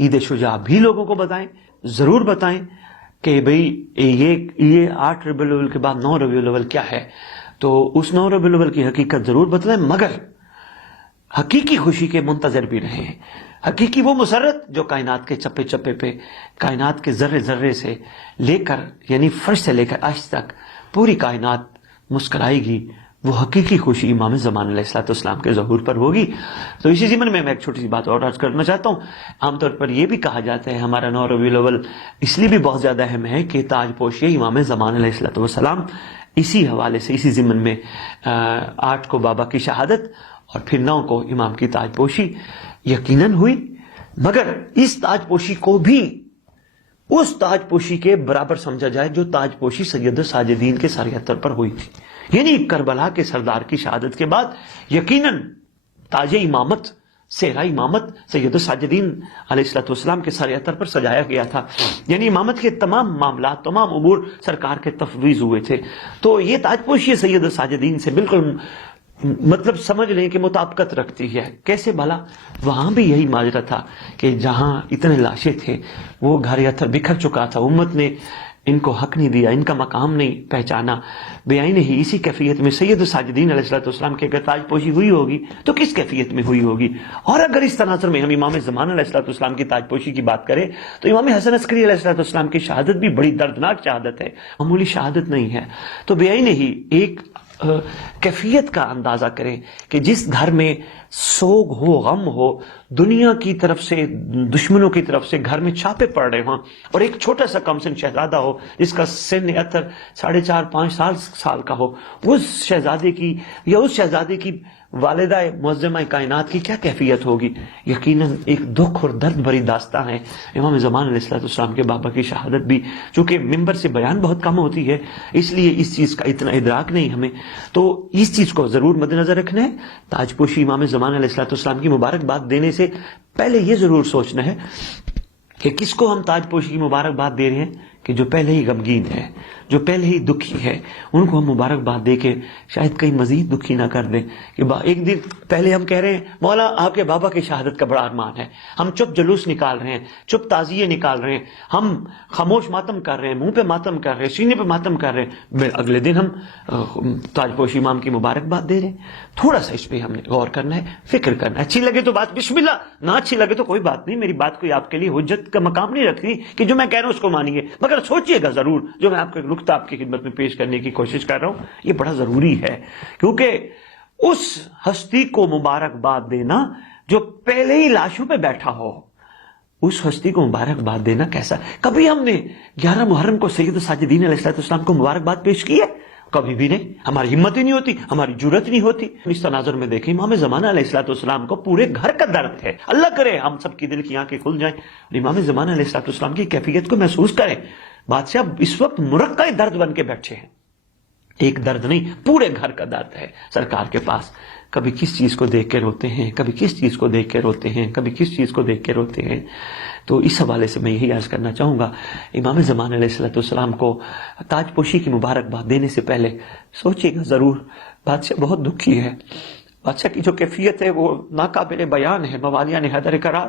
عید شجاع بھی لوگوں کو بتائیں، ضرور بتائیں کہ بھئی یہ 8 ربیع الاول کے بعد 9 ربیع الاول کیا ہے، تو اس 9 ربیع الاول کی حقیقت ضرور بتلائیں، مگر حقیقی خوشی کے منتظر بھی رہیں۔ حقیقی وہ مسرت جو کائنات کے چپے چپے پہ، کائنات کے ذرے ذرے سے لے کر، یعنی فرش سے لے کر عرش تک پوری کائنات مسکرائے گی، وہ حقیقی خوشی امام زمان علیہ السلام کے ظہور پر ہوگی۔ تو اسی ضمن میں ایک چھوٹی سی بات اور عرض کرنا چاہتا ہوں۔ عام طور پر یہ بھی کہا جاتا ہے ہمارا 9 ربیع الاول اس لیے بھی بہت زیادہ اہم ہے کہ تاج پوشی امام زمان علیہ السلام، اسی حوالے سے اسی ضمن میں 8 کو بابا کی شہادت اور پھر 9 کو امام کی تاج پوشی یقیناً ہوئی، مگر اس تاج پوشی کو بھی اس تاج پوشی کے برابر سمجھا جائے جو تاج پوشی سید الساجدین کے سر پر ہوئی تھی، یعنی کربلا کے سردار کی شہادت کے بعد یقیناً تاج امامت، صحرا امامت سید الساجدین علیہ السلام کے سر پر سجایا گیا تھا، یعنی امامت کے تمام معاملات، تمام امور سرکار کے تفویض ہوئے تھے۔ تو یہ تاج پوشی سید الساجدین سے بالکل مطلب سمجھ لیں کہ مطابقت رکھتی ہے۔ کیسے بھلا؟ وہاں بھی یہی ماجرا تھا کہ جہاں اتنے لاشیں تھے، وہ گھر یتر بکھر چکا تھا، امت نے ان کو حق نہیں دیا، ان کا مقام نہیں پہچانا، بیائی نے ہی اسی کیفیت میں سید الساجدین علیہ السلام کے اگر تاج پوشی ہوئی ہوگی تو کس کیفیت میں ہوئی ہوگی؟ اور اگر اس تناظر میں ہم امام زمان علیہ السلام کی تاج پوشی کی بات کریں تو امام حسن عسکری علیہ السلام کی شہادت بھی بڑی دردناک شہادت ہے، معمولی شہادت نہیں ہے۔ تو بیائی نے ہی ایک کیفیت کا اندازہ کریں کہ جس گھر میں سوگ ہو، غم ہو، دنیا کی طرف سے، دشمنوں کی طرف سے گھر میں چھاپے پڑ رہے ہوں، اور ایک چھوٹا سا کم سن شہزادہ ہو جس کا سن 4.5-5 سال کا ہو، اس شہزادے کی یا اس شہزادے کی والدہ معظمہ کائنات کی کیا کیفیت ہوگی؟ یقیناً ایک دکھ اور درد بھری داستان ہے۔ امام زمان علیہ السلام کے بابا کی شہادت بھی، چونکہ ممبر سے بیان بہت کم ہوتی ہے، اس لیے اس چیز کا اتنا ادراک نہیں ہمیں، تو اس چیز کو ضرور مد نظر رکھنا ہے۔ تاج پوشی امام زمان علیہ السلام کی مبارکباد دینے سے پہلے یہ ضرور سوچنا ہے کہ کس کو ہم تاج پوشی کی مبارکباد دے رہے ہیں، کہ جو پہلے ہی غمگین ہے، جو پہلے ہی دکھی ہے، ان کو ہم مبارکباد دے کے شاید کہیں مزید دکھی نہ کر دیں کہ ایک دن پہلے ہم کہہ رہے ہیں مولا آپ کے بابا کی شہادت کا بڑا ارمان ہے، ہم چپ جلوس نکال رہے ہیں، چپ تعزیے نکال رہے ہیں، ہم خاموش ماتم کر رہے ہیں، منہ پہ ماتم کر رہے ہیں، سینے پہ ماتم کر رہے ہیں، اگلے دن ہم تاج پوشی امام کی مبارکباد دے رہے ہیں۔ تھوڑا سا اس پہ ہم نے غور کرنا ہے، فکر کرنا ہے۔ اچھی لگے تو بات بسم اللہ، نہ اچھی لگے تو کوئی بات نہیں، میری بات کوئی آپ کے لیے حجت کا مقام نہیں رکھتی کہ جو میں کہہ رہا ہوں اس کو مانیے، مگر سوچئے گا ضرور۔ جو میں آپ کا نقطہ آپ کی خدمت میں پیش کرنے کی کوشش کر رہا ہوں یہ بڑا ضروری ہے، کیونکہ اس ہستی کو مبارکباد دینا جو پہلے ہی لاشوں پہ بیٹھا ہو، اس ہستی کو مبارکباد دینا کیسا؟ کبھی ہم نے 11 محرم کو سید الساجدین علیہ السلام کو مبارکباد پیش کی ہے؟ کبھی بھی نہیں، ہماری ہمت ہی نہیں ہوتی، ہماری جرت نہیں ہوتی۔ اس تناظر میں دیکھیں امام زمانہ علیہ السلام کو پورے گھر کا درد ہے، اللہ کرے ہم سب کی دل کی آنکھیں کھل جائیں اور امام زمانہ علیہ السلام کی کیفیت کو محسوس کریں۔ بادشاہ اس وقت مرقع درد بن کے بیٹھے ہیں، ایک درد نہیں پورے گھر کا درد ہے سرکار کے پاس۔ کبھی کس چیز کو دیکھ کے روتے ہیں، کبھی کس چیز کو دیکھ کے روتے ہیں، کبھی کس چیز کو دیکھ کے روتے ہیں۔ تو اس حوالے سے میں یہی عرض کرنا چاہوں گا، امام زمان علیہ السلام کو تاج پوشی کی مبارکباد دینے سے پہلے سوچیے گا ضرور۔ بادشاہ بہت دکھی ہے، بادشاہ کی جو کیفیت ہے وہ ناقابل بیان ہے، موالیان حیدر قرار